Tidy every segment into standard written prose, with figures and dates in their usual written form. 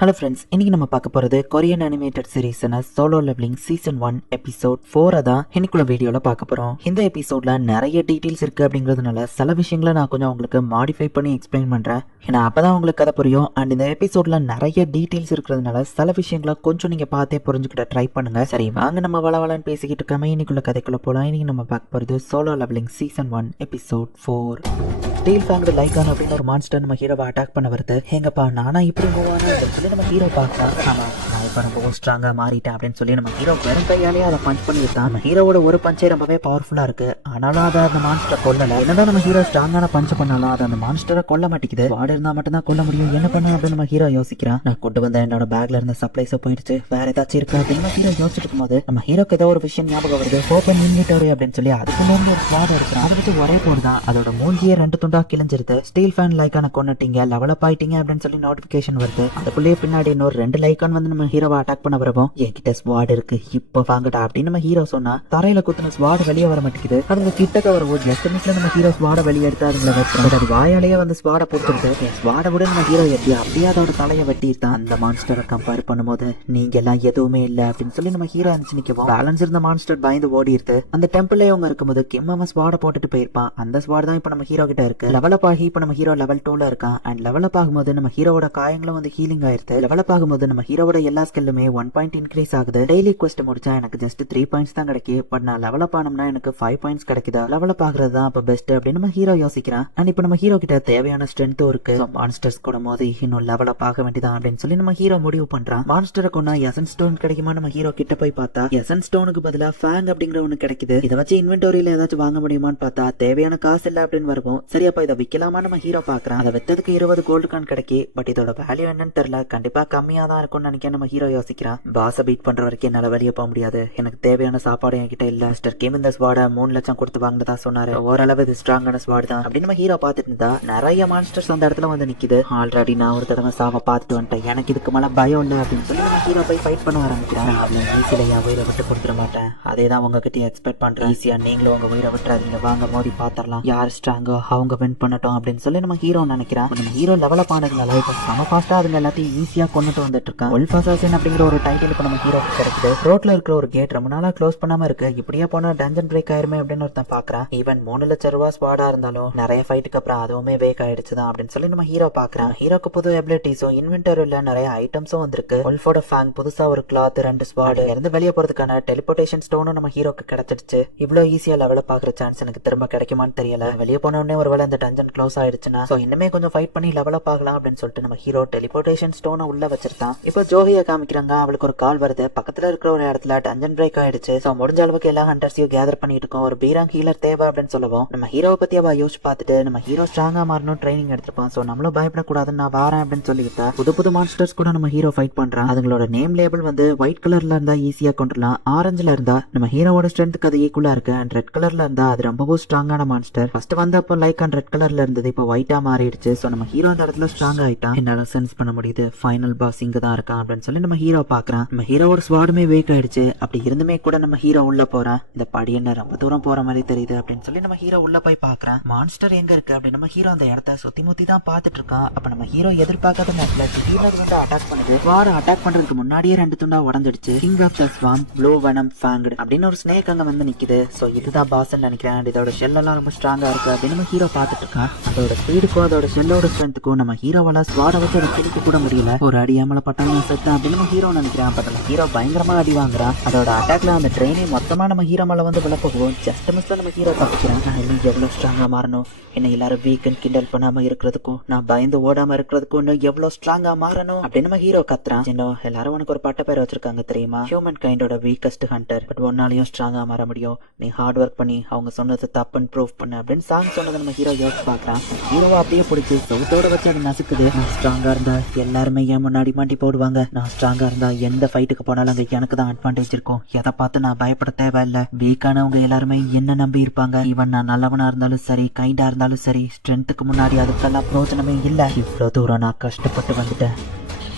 Hello friends, இன்னைக்கு நம்ம பார்க்க போகிறது கொரியன் அனிமேட்டட் சீரீஸான சோலோ லெவலிங் சீசன் 1 எபிசோட் 4 தான் இன்னைக்குள்ள வீடியோவில் பார்க்க போகிறோம். இந்த எபிசோட்ல நிறைய டீட்டெயில்ஸ் இருக்குது அப்படிங்கிறதுனால சில விஷயங்களை நான் கொஞ்சம் உங்களுக்கு மாடிஃபை பண்ணி எக்ஸ்பிளைன் பண்ணுறேன். ஏன்னா அப்போ தான் உங்களுக்கு கதை புரியும். அண்ட் இந்த எபிசோட்ல நிறைய டீட்டெயில்ஸ் இருக்கிறதுனால சில விஷயங்களை கொஞ்சம் நீங்கள் பார்த்தே புரிஞ்சுக்கிட்ட ட்ரை பண்ணுங்க. சரி, வாங்க நம்ம வளவலன்னு பேசிக்கிட்டு இருக்காம இன்னைக்குள்ள கதைக்குள்ள போகலாம். இன்னைக்கு நம்ம பார்க்க போகிறது solo leveling season 1 episode 4. Steel fanged lycan அப்படின்னு ஒரு மான்ஸ்டர் நம்ம ஹீரோவை அட்டாக் பண்ண வருது. எங்கப்பா நானா இப்படி மூவானு சொல்லி நம்ம ஹீரோ பார்க்கலாம். ஆமாம், நான் இப்போ ரொம்ப ஸ்ட்ராங்காக மாறிட்டேன் அப்படின்னு சொல்லி நம்ம ஹீரோ வெறும் கையாலேயே அதை பஞ்ச் பண்ணி விட்டான். நம்ம ஹீரோவோட ஒரு பஞ்சே ரொம்பவே பவர்ஃபுல்லாக இருக்குது. ஆனாலும் அதை அந்த மான்ஸ்டரை கொல்லலை. என்னதான் நம்ம ஹீரோ ஸ்ட்ராங்கான பஞ்ச் பண்ணாலும் அதை அந்த மான்ஸ்டரை கொல்ல மாட்டேங்குது. வார்டு இருந்தால் மட்டும்தான் கொல்ல முடியும். என்ன பண்ண அப்படின்னு நம்ம ஹீரோ யோசிக்கிறான். நான் கொண்டு வந்த என்னோட பேக்ல இருந்த சப்ளைஸோ போயிடுச்சு, வேற ஏதாச்சும் இருக்கு அப்படின்னு நம்ம ஹீரோ யோசிச்சுட்டு இருக்கும்போது நம்ம ஹீரோக்கு ஏதோ ஒரு விஷயம் ஞாபகம் வருது. ஓப்பன் இன்விட்டோரி அப்படின்னு சொல்லி அதுக்கு முன்னாடி ஒரு ஸ்வாட் இருக்கிறான். அதை வச்சு ஒரே போடு தான் அதோட மூழ்கியே 2 துண்டா கிழிஞ்சிருது. ஸ்டீல் ஃபேன் லைக்கான கொண்டுட்டீங்க, லெவலப் ஆயிட்டீங்க அப்படின்னு சொல்லி நோட்டிபிகேஷன் வருது. அதுக்குள்ளேயே பின்னாடி இன்னொரு 2 லைக்கான் வந்து நம்ம ஹீரோவை அட்டாக் பண்ண வரவும் என்கிட்ட ஸ்வாட் இருக்கு, இப்போ வாங்கடா அப்படின்னு நம்ம ஹீரோ சொன்னா தரையில குத்துன ஸ்வாட் வெளியே வர மாட்டேங்குது. அதுங்க கிட்டக்க வரவும் ஜஸ்ட் மிஸ்ல நம்ம ஹீரோ ஸ்வாட வெளியே எடுத்து அதுங்களை வைக்கிறோம். அது வாயாலேயே வந்து ஸ்வாட போட்டுருது. ஸ்வாட விட நம்ம ஹீரோ எப்படி அப்படியே அதோட தலையை வெட்டியிருந்தான். அந்த மான்ஸ்டரை கம்பேர் பண்ணும்போது நீங்க எல்லாம் எதுவுமே இல்லை அப்படின்னு சொல்லி நம்ம ஹீரோ அனுப்பிச்சு நிற்கவும் பேலன்ஸ் இருந்த மான்ஸ்டர் பயந்து ஓடி இருக்கு. அந்த டெம்பிளே அவங்க இருக்கும்போது கிம்மாம ஸ்வாட போட்டுட்டு போயிருப்பான். அந்த ஸ்வாட் தான் இப்போ நம்ம ஹீரோ கிட்ட இருக்கு. லெவலப் ஆகி இப்போ நம்ம ஹீரோ லெவல் 2ல இருக்கான். அண்ட் லெவலப் ஆகும்போது நம்ம ஹீரோட காயங்களும் வந்து ஹீலிங் ஆயிருது. லெவலப் ஆகும்போது நம்ம ஹீரோட எல்லா ஸ்கில்லுமே 1 பாயிண்ட் இன்க்ரீஸ் ஆகுது. டெய்லி குவெஸ்ட் முடிச்சா எனக்கு ஜஸ்ட் 3 பாயிண்ட்ஸ் தான் கிடைக்கும். பட் நான் லெவலப் ஆனோம்னா எனக்கு 5 பாயிண்ட்ஸ் கிடைக்குதா? லெவலப் ஆகுறது தான் அப்ப பெஸ்ட் அப்படின்னு நம்ம ஹீரோ யோசிக்கிறான். அண்ட் இப்போ நம்ம ஹீரோ கிட்ட தேவையான ஸ்ட்ரென்த்தும் இருக்கு. மான்ஸ்டர்ஸ் கூட போது இன்னும் லெவலப் ஆக வேண்டியதான் அப்படின்னு சொல்லி நம்ம ஹீரோ முடிவு பண்றான். மான்ஸ்டரை கொண்டா எசன் ஸ்டோன் கிடைக்குமா? நம்ம ஹீரோ கிட்ட போய் பார்த்தா எசன் ஸ்டோனுக்கு பதிலா ஃபேங் அப்படிங்கிற ஒண்ணு கிடைக்குது. இதை வச்சு இன்வென்டோரியில ஏதாச்சும் வாங்க முடியுமான்னு பார்த்தா தேவையான காசு இல்ல அப்படின்னு வருவோம். சரி, அப்ப இதை விற்கலாமா நம்ம ஹீரோ பாக்குறான். அதை வித்ததுக்கு 20 கோல்டு கான் கிடைக்கி. பட் இதோட வேல்யூ என்னன்னு தெரியல. கண்டிப்பா கம்மியா தான் இருக்கும்னு நினைக்க நம்ம ஹீரோ யோசிக்கிறான். பாஸை பீட் பண்ற வரைக்கும் என்னால வெளியே போக முடியாது. எனக்கு தேவையான சாப்பாடு என்கிட்ட இல்ல. மிஸ்டர் கிம் இந்த ஸ்வாட 3 லட்சம் கொடுத்து வாங்கினதா சொன்னாரு. ஓரளவு இது ஸ்ட்ராங்கான ஸ்வாட் தான் அப்படின்னு நம்ம ஹீரோ பார்த்துட்டு இருந்தா நிறைய மான்ஸ்டர்ஸ் அந்த இடத்துல வந்து நிக்குது. ஆல்ரெடி நான் ஒரு தடவை சாவை பார்த்துட்டு வந்துட்டேன், எனக்கு இதுக்கு மேல பயம் இல்லை அப்படின்னு சொல்லி நம்ம ஹீரோ போய் ஃபைட் பண்ண ஆரம்பிக்கிறான். அவன் ஈஸியில என் உயிரை விட்டு கொடுத்துட மாட்டேன். அதே தான் உங்ககிட்ட எக்ஸ்பெக்ட் பண்றேன். ஈஸியா நீங்களும் உங்க உயிரை விட்டுறாதீங்க, வாங்க மோதி பாத்திரலாம், யார் ஸ்ட்ராங்கோ அவங்க வின் பண்ணட்டும் அப்படின்னு சொல்லி நம்ம ஹீரோ நினைக்கிறான். நம்ம ஹீரோ லெவலப் ஆனதுனால இப்போ செம ஃபாஸ்டா அதுங்க எல்லாத்தையும் ஈஸியா கொண்டுட்டு வந்துட்டு இருக்கான். உல்ஃப் அசாசின் அப்படிங்கிற ஒரு டைட்டில் இப்போ நம்ம ஹீரோ கிடைக்குது. ரோட்ல இருக்கிற ஒரு கேட் ரொம்ப நாளா க்ளோஸ் பண்ணாம இருக்கு. இப்படியே போனா டஞ்சன் பிரேக் ஆயிருமே அப்படின்னு ஒருத்தன் பாக்குறான். ஈவன் 3 லட்சம் ரூபாய் ஸ்வாடா இருந்தாலும் நிறைய ஃபைட்டுக்கு அப்புறம் அதுவுமே வேக் ஆயிடுச்சுதான் அப்படின்னு சொல்லி நம்ம ஹீரோ பாக்குறான். ஹீரோக்கு புது எபிலிட்டிஸும் இன்வென்டரியில நிறைய ஐட்டம்ஸும் வந்திருக்கு. உல்ஃபோட ஃபேங், புதுசா ஒரு கிளாத், 2 ஸ்வாட் இருந்து வெளியே போறதுக்கான டெலிபோர்டேஷன் ஸ்டோனும் நம்ம ஹீரோக்கு கிடைச்சிடுச்சு. இவ்வளவு ஈஸியா லெவலப் ஆகுற சான்ஸ் எனக்கு திரும்ப கிடைக்குமான்னு தெரியல. வெளியே போன உடனே ஒருவேளை இந்த டஞ்சன் க்ளோஸ் ஆயிடுச்சுன்னா சோ இன்னுமே கொஞ்சம் ஃபைட் பண்ணி லெவலப் ஆகலாம் அப்படின்னு சொல்லிட்டு நம்ம ஹீரோ டெலிபோர்டேஷன் ஸ்டோனை உள்ள வச்சிருக்கான். இப்போ ஜோஹியை காமிக்கிறாங்க. அவளுக்கு ஒரு கால் வருது. பக்கத்துல இருக்கிற ஒரு இடத்துல டஞ்சன் பிரேக் ஆயிடுச்சு. சோ முடிஞ்ச அளவுக்கு எல்லா ஹண்டர்ஸையும் கேதர் பண்ணிட்டு இருக்கோம். ஒரு பீராங் ஹீலர் தேவை அப்படின்னு சொல்லவும் நம்ம ஹீரோவை பத்தி அவ யோசிச்சு பார்த்துட்டு நம்ம ஹீரோ ஸ்ட்ராங்கா மாறணும் ட்ரைனிங் எடுத்திருப்பான். சோ நம்மளும் பயப்படக்கூடாதுன்னு நான் வாரேன் அப்படின்னு சொல்லிக்கிட்டா புது புது மான்ஸ்டர்ஸ் கூட நம்ம ஹீரோ ஃபைட் பண்றான். அதுங்களோட நேம் லேபிள் வந்து ஒயிட் கலர்ல இருந்தா ஈஸியா கொண்டுலாம், ஆரஞ்சுல இருந்தா நம்ம ஹீரோவோட ஸ்ட்ரென்த்துக்கு அது ஈக்குவலா இருக்கு. அண்ட் ரெட் கலர்ல இருந்தா அது ரொம்பவும் ஸ்ட்ராங்கான மான்ஸ்டர். ஃபர்ஸ்ட் வந்தப்போ லைக் அண்ட் ரெட் கலர்ல இருந்தது, இப்போ ஒயிட்டா மாறிடுச்சு. சோ நம்ம ஹீரோ அந்த இடத்துல ஸ்ட்ராங் ஆயிட்டான். என்னால சென்ஸ் பண்ண முடியுது ஃபைனல் பாஸ் இங்க தான் இருக்கான் அப்படின்னு சொல்லி நம்ம ஹீரோ பாக்குறான். நம்ம ஹீரோவோட ஸ்வாடுமே வீக் ஆயிடுச்சு. அப்படி இருந்துமே கூட நம்ம ஹீரோ உள்ள போறான். இந்த படி என்ன ரொம்ப தூரம் போற மாதிரி தெரியுது அப்படின்னு சொல்லி நம்ம ஹீரோ உள்ள போய் பாக்குறான். மான்ஸ்டர் எங்க இருக்கு அப்படின்னு நம்ம ஹீரோ அந்த இடத்த சுத்தி முத்தி தான் பாத்துட்டு இருக்கான். அப்ப நம்ம ஹீரோ எதிர்பார்க்காத நேரத்துல ஹீலர் வந்து அட்டாக் பண்ணுது. ஸ்வாட அட்டாக் பண்றதுக்கு முன்னாடியே 2 துண்டா உடஞ்சிடுச்சு. King of the swamp, blue venom fanged அப்படின்னு ஒரு ஸ்னேக் அங்க வந்து நிக்குது. சோ இதுதான் பாஸ் நினைக்கிறேன். இதோட ஷெல் எல்லாம் ரொம்ப ஸ்ட்ராங்கா இருக்கு அப்படின்னு நம்ம ஹீரோ பாத்துட்டு இருக்கான். அதோட ஸ்பீடுக்கும் அதோட ஷெல்லோட ஸ்ட்ரென்த்துக்கும் நம்ம ஹீரோவால ஸ்வாட வச்சு அதை கிழிக்க கூட முடியல. ஒரு அடி ஏமல பட்டாலும் செத்தான் அப்படின்னு நம்ம ஹீரோ நினைக்கிறான். பட் நம்ம ஹீரோ பயங்கரமா அடி வாங்குறான். அதோட அட்டாக்ல அந்த ட்ரெயினே மொத்தமா நம்ம ஹீரோ மேல வந்து விழப்போகும். ஜஸ்ட் மிஸ்ல நம்ம ஹீரோ தப்பிக்கிறான். நான் இன்னும் எவ்வளவு ஸ்ட்ராங்கா மாறணும், என்ன எல்லாரும் வீக்கெண்ட் கிண்டல் பண்ணாம இருக்கிறதுக்கும் நான் பயந்து ஓடாம இருக்கிறதுக்கும் இன்னும் எவ்வளவு ஸ்ட்ராங்கா மாறணும் அப்படின்னு நம்ம ஹீரோ கத்துறான். இன்னும் எல்லாரும் உனக்கு ஒரு பட்ட பேர் வச்சிருக்காங்க தெரியுமா, ஹியூமன் கைண்டோட வீக்கஸ்ட் ஹண்டர். பட் ஒன்னாலையும் ஸ்ட்ராங்கா மாற முடியும், நீ ஹார்ட் ஒர்க் பண்ணி அவங்க சொன்னது தப்புன்னு ப்ரூவ் பண்ணு அப்படின்னு சாங் சொன்னதை நம்ம ஹீரோ யோசிச்சு பாக்குறான். ஹீரோவை அப்படியே பிடிச்சி சவுத்தோட வச்சு அதை நசுக்குது. நான் ஸ்ட்ராங்கா இருந்தா எல்லாருமே ஏன் முன்னாடி மாட்டி போடுவாங்க, நான் ஸ்ட்ராங்கா இருந்தா எந்த ஃபைட்டுக்கு போனாலும் அங்க எனக்கு தான் அட்வான்டேஜ் இருக்கும், எதை பார்த்து நான் பயப்பட தேவையில்லை. வீக்கானவங்க எல்லாருமே என்ன நம்பி இருப்பாங்க. ஈவன் நான் நல்லவனா இருந்தாலும் சரி, கைண்டா இருந்தாலும் சரி, ஸ்ட்ரென்த்துக்கு முன்னாடி அதுக்கெல்லாம் பிரோஜனமே இல்லை. இவ்வளவு தூரம் நான் கஷ்டப்பட்டு வந்துட்டேன்.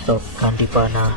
ஸோ கண்டிப்பா நான்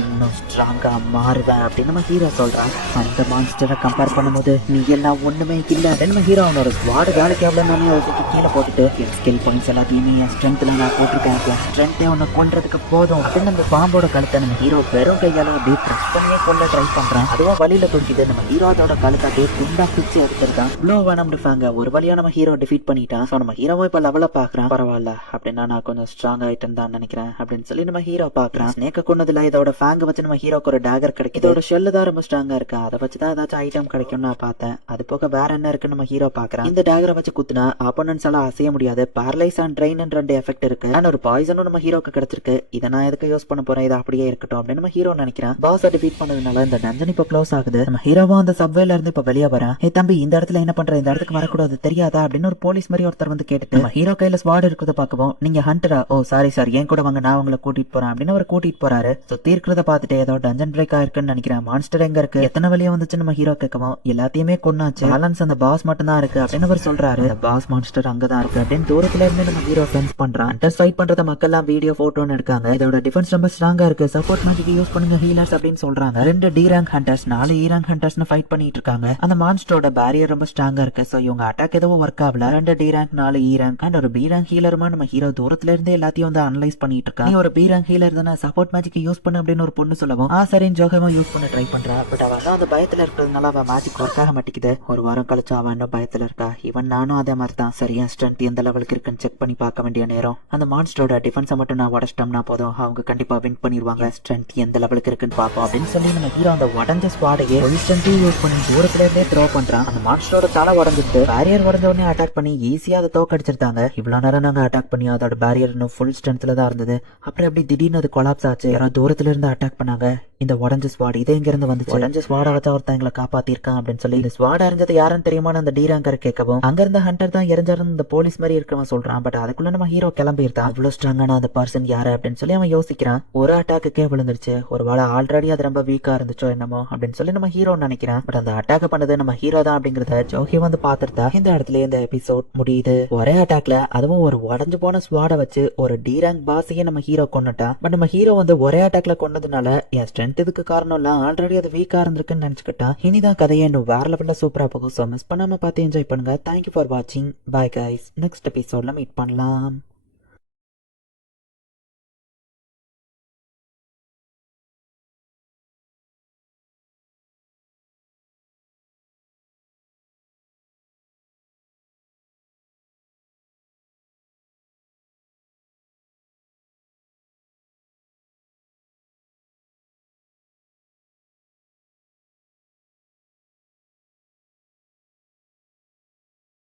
இன்னும் ஸ்ட்ராங்கா மாறுவேன் அப்படின்னு நம்ம ஹீரோ சொல்றான். அந்த மான்ஸ்டரை கம்பேர் பண்ணும்போது நீ எல்லாம் ஒண்ணுமே இல்ல. நம்ம ஹீரோ அவனோட ஸ்வாட் வேலைக்கு எவ்வளவு கீழே போட்டுட்டு என் ஸ்கில் பாயிண்ட்ஸ் எல்லாத்தையுமே என் ஸ்ட்ரென்த்ல நான் போட்டிருக்கேன், என் ஸ்ட்ரென்த்தே உன்னை கொல்றதுக்கு போதும் அப்படின்னு அந்த பாம்போட கழுத்தை நம்ம ஹீரோ வெறும் கையால அப்படியே ப்ரெஸ் பண்ணியே கொல்ல ட்ரை பண்றான். அதுவும் வழியில துடிக்குது. நம்ம ஹீரோவோட கழுத்தை அப்படியே துண்டா பிச்சு எடுத்துருக்கான். இவ்வளோ வேணாம் டிஃபாங்க ஒரு வழியா நம்ம ஹீரோ டிஃபீட் பண்ணிட்டான். ஸோ நம்ம ஹீரோவை இப்போ லெவலில் பார்க்குறான். பரவாயில்ல அப்படின்னா நான் கொஞ்சம் ஸ்ட்ராங் ஆகிட்டேன் தான் நினைக்கிறேன் அப்படின்னு சொல்லி நம்ம ஹீரோ பார்க்குறான். ஸ்னேக்கை கொண்டதில்ல, இதோட ஃபேங்கை வச்சு நம்ம ஹீரோக்கு ஒரு டேகர் கிடைக்கும். இதோட ஷெல்லு தான் ரொம்ப ஸ்ட்ராங்கா இருக்கு, அதை வச்சு தான் ஏதாச்சும் ஐட்டம் கிடைக்கும்னு நான் பார்த்தேன். அது போக வேற என்ன இருக்குன்னு நம்ம ஹீரோ பார்க்குறான். இந்த டேகரை வச்சு குத்துனா ஆப்போனன்ஸ் எல்லாம் அசைய முடியாது. பேரலைஸ் அண்ட் ட்ரெயின் ரெண்டு எஃபெக்ட் இருக்கு. அண்ட் ஒரு பாய்சனும் நம்ம ஹீரோக்கு கிடைச்சிருக்கு. இதை நான் எதுக்கு யூஸ் பண்ண போறேன், இது அப்படியே இருக்கட்டும் அப்படின்னு நம்ம ஹீரோ நினைக்கிறேன். பாஸை டிஃபீட் பண்ணதுனால இந்த டஞ்சன் இப்போ க்ளோஸ் ஆகுது. நம்ம ஹீரோவும் அந்த சப்வேல இருந்து இப்போ வெளியே வரான். ஏ தம்பி, இந்த இடத்துல என்ன பண்ற, இந்த இடத்துக்கு வரக்கூடாது தெரியாதா அப்படின்னு ஒரு போலீஸ் மாதிரி ஒருத்தர் வந்து கேட்டுட்டு நம்ம ஹீரோ கையில ஸ்வாட் இருக்கிறத பார்க்கவும், நீங்க ஹண்டரா, ஓ சாரி சார், ஏன் கூட வாங்க, நான் உங்களை கூட்டிட்டு போறேன் அப்படின்னு அவர் கூட்டிட்டு போறாரு. சுத்தி இருக்கிறத பார்த்துட்டு ஏதோ டஞ்சன் பிரேக் ஆயிருக்குன்னு நினைக்கிறேன். மான்ஸ்டர் எங்க இருக்கு, எத்தனை வெளியே வந்துச்சு நம்ம ஹீரோ கேட்கவும், எல்லாத்தையுமே கொன்னாச்சு, பேலன்ஸ் அந்த பாஸ் மட்டும் தான் இருக்கு அப்படின்னு அவர் சொல்றாரு. பாஸ் மான்ஸ்டர் அங்கதான் இருக்கு அப்படின்னு தூரத்துல இருந்து நம்ம ஹீரோ சென்ஸ் பண்றான். ஹண்டர்ஸ் ஃபைட் பண்றத மக்கள் எல்லாம் வீடியோ போட்டோன்னு எடுக்காங்க. இதோட டிஃபென்ஸ் ரொம்ப ஸ்ட்ராங்கா இருக்கு, சப்போர்ட் மேஜிக் யூஸ் பண்ணுங்க ஹீலர்ஸ் அப்படின்னு சொல்றாங்க. 2 D rank hunters 4 E rank ஹண்டர்ஸ்னு ஃபைட் பண்ணிட்டு இருக்காங்க. அந்த மான்ஸ்டரோட பேரியர் ரொம்ப ஸ்ட்ராங்கா இருக்கு. சோ இவங்க அட்டாக் எதுவும் ஒர்க் ஆகல. 2 D rank 4 E rank and ஒரு பி ரேங்க் ஹீலருமா நம்ம ஹீரோ தூரத்துல இருந்து எல்லாத்தையும் வந்து அனலைஸ் பண்ணிட்டு இருக்கான். நீ ஒரு பி ரேங்க் ஹீலர் தானே, சப்போர்ட் மேஜிக் யூஸ் பண்ணு அப்படின்னு ஒரு பொண்ணு சொல்லவும், சரின்னு ஜோகமா யூஸ் பண்ண ட்ரை பண்றா. பட் அவன் அந்த பயத்துல இருக்கிறதுனால அவன் மேஜிக் ஒர்க் ஆக மாட்டேங்குது. ஒரு வாரம் கழிச்சு அவன் இன்னும் பயத்துல இருக்கா. இவன் நானும் அதே மாதிரி தான். சரியா ஸ்ட்ரென்த் எந்த லெவலுக்கு இருக்குன்னு செக் பண்ணி பார்க்க வேண்டிய நேரம். அந்த மான்ஸ்டரோட டிஃபென்ஸை மட்டும் நான் உடச்சிட்டோம்னா போதும், அவங்க கண்டிப்பா வின் பண்ணிடுவாங்க. ஸ்ட்ரென்த் எந்த லெவலுக்கு இருக்குன்னு பார்ப்போம் அப்படின்னு சொல்லி நம்ம ஹீரோ அந்த உடஞ்ச ஸ்வாடையே இன்ஸ்டன்ட்லி யூஸ் பண்ணி தூரத்துல இருந்தே த்ரோ பண்றான். அந்த மான்ஸ்டரோட தலை உடஞ்சிட்டு பேரியர் உடஞ்ச உடனே அட்டாக் பண்ணி ஈஸியா அதை தோக்கடிச்சிருந்தாங்க. இவ்வளவு நேரம் நாங்க அட்டாக் பண்ணி அதோட பேரியர் இன்னும் ஃபுல் ஸ்ட்ரென்த்ல தான் இருந்தது. அப்புறம் எப்படி திடீர்னு அது கொலாப்ஸ் ஆச்சு. யாரோ தூரத்துல இருந்து அட்டாக் பண்ணாங்க. இந்த உடஞ்ச ஸ்வாட் இது எங்க இருந்து வந்துச்சு, உடஞ்ச ஸ்வாட வச்சா ஒருத்தன் எங்களை காப்பாத்திருக்கான் அப்படின்னு சொல்லி இந்த ஸ்வாட் அறிஞ்சது யாருன்னு தெரியுமான்னு அந்த டி ரேங்கர் கேட்கவும், அங்க இருந்த ஹண்டர் தான் எரிஞ்சாருன்னு இந்த போலீஸ் மாதிரி இருக்கிறவன் சொல்றான். பட் அதுக்குள்ள நம்ம ஹீரோ கிளம்பியிருந்தான். அவ்வளவு ஸ்ட்ராங்கான அந்த பர்சன் யாரு அப்படின்னு சொல்லி அவன் யோசிக்கிறான். ஒரு அட்டாக்குக்கே விழுந்துருச்சு, ஒரு வேளை ஆல்ரெடி அது ரொம்ப வீக்கா இருந்துச்சோ என்னமோ அப்படின்னு சொல்லி நம்ம ஹீரோ நினைக்கிறான். பட் அந்த அட்டாக் பண்ணது நம்ம ஹீரோ தான் அப்படிங்கறத ஜோஹி வந்து பாத்துட்டா. இந்த இடத்துல இந்த எபிசோட் முடியுது. ஒரே அட்டாக்ல அதுவும் ஒரு உடஞ்சு போன ஸ்வாட வச்சு ஒரு டி ரேங்க் பாஸையே நம்ம ஹீரோ கொண்டுட்டான். பட் நம்ம ஹீரோ வந்து ஒரே அட்டாக்ல கொண்டதுனால என் ஸ்ட்ரென்த் இதுக்கு காரணம் இல்ல, ஆல்ரெடி அது வீக்கா இருந்திருக்குன்னு நினைச்சுக்கிட்டா. இனிதான் கதையை இன்னும் வேற லெவல்ல சூப்பரா போகும். சோ மிஸ் பண்ணாம பார்த்து என்ஜாய் பண்ணுங்க. தேங்க்யூ ஃபார் வாட்சிங். பாய் கைஸ், நெக்ஸ்ட் எபிசோட்ல மீட் பண்ணலாம்.